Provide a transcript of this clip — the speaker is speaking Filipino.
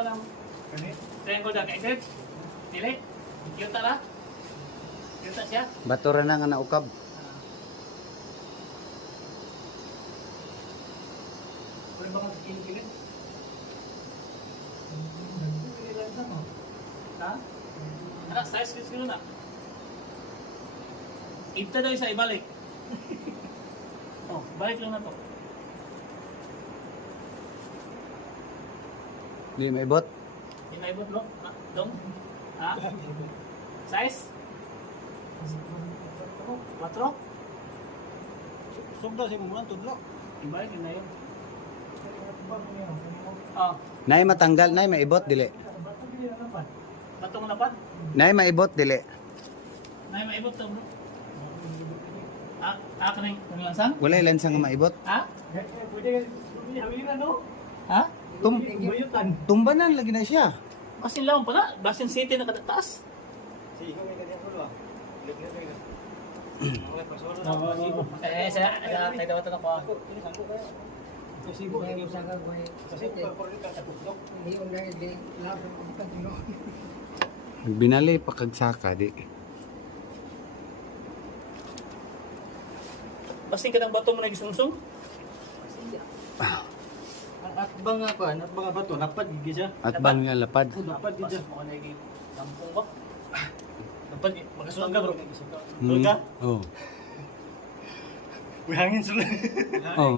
ko ng triangle na kay dili. Kita ra. Kita siya. Batura na nga naukab. Pwede ba kang kilig-kilig? Ha? Anak, size kilos na. Ito daw isa ibalik. Oh, balik lang na to. Di maibot. Hindi na ibot, no? Dong? Ha? Size? 4? Sobra sa mga tudlo. Ibalik yun na yun. Oh, Nay matanggal, nay maibot dili. batong lapad. Nay maibot dili. Nay, maibot to, bro. Ah, kanang lansan? Wala lensa nga maibot. Ha? Pwede hawiran no? Ha? Bayutan. Tumbanan lagi na siya. Basin lang pala. Basin City na katataas. Sige, may ganyan ko ba? Saya tayo daw ito na pa. Kasi po, hindi sa gagawin. Kasi po, hindi yung lagi di lahat ng pagkatino. Binali pa kag saka di. Basin ka ng bato mo na gisungsong? At bang ako, at mga bato, napad gigi siya. At bang nga lapad. Napad gigi siya. Basin mo ka na kampong ba? Dapat magkasunod ka, bro. Hmm. ka? Oh. May hangin sila. Oh.